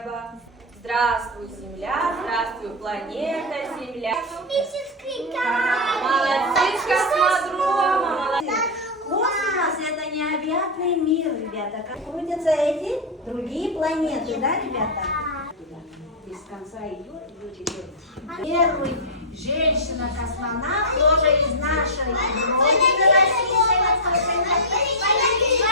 неба. Здравствуй, Земля, здравствуй, планета Земля. Молодцы, космодрома, молодцы. Космос — это необъятный мир, ребята. Как крутятся эти другие планеты, да, ребята? Без конца идет, идет. Первый женщина-космонавт тоже из нашей Родины Российской.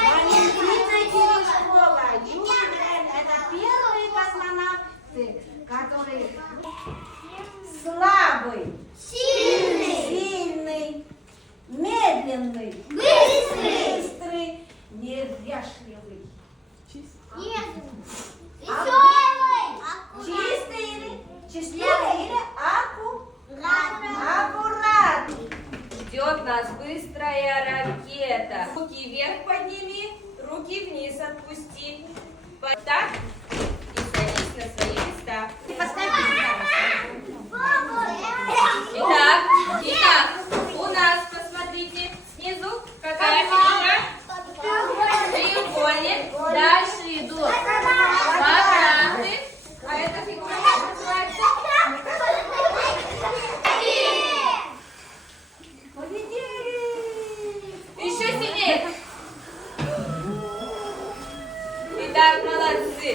Валентина Терешкова. Юрий, это первые космонавты, которые слабый, сильный, медленный, быстрый, неряшливый. Чистый или счастливый или аккуратный. Ждет нас быстрая ракета. Руки вверх подними, руки вниз отпусти. Вот так и садись на свои места. Итак, у нас, посмотрите, снизу какая фигура? Треугольник. Дальше идут квадраты. А эта фигура как называется? Еще сильнее. Итак, молодцы.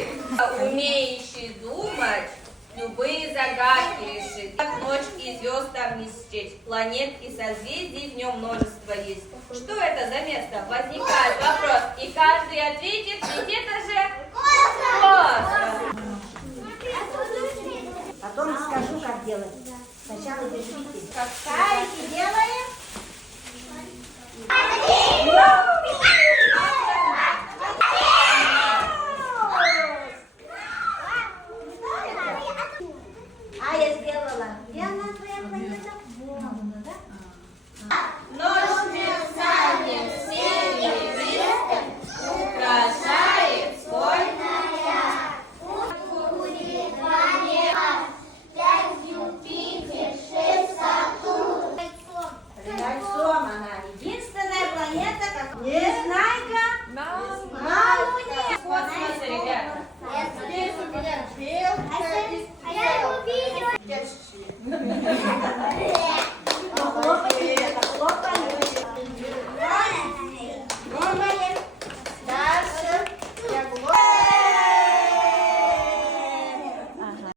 Умеющие думать, любые загадки решить. Как ночь и звезд там не счесть. Планет и созвездий в нем множество есть. Что это за место? Возникает вопрос. И каждый ответит, ведь это же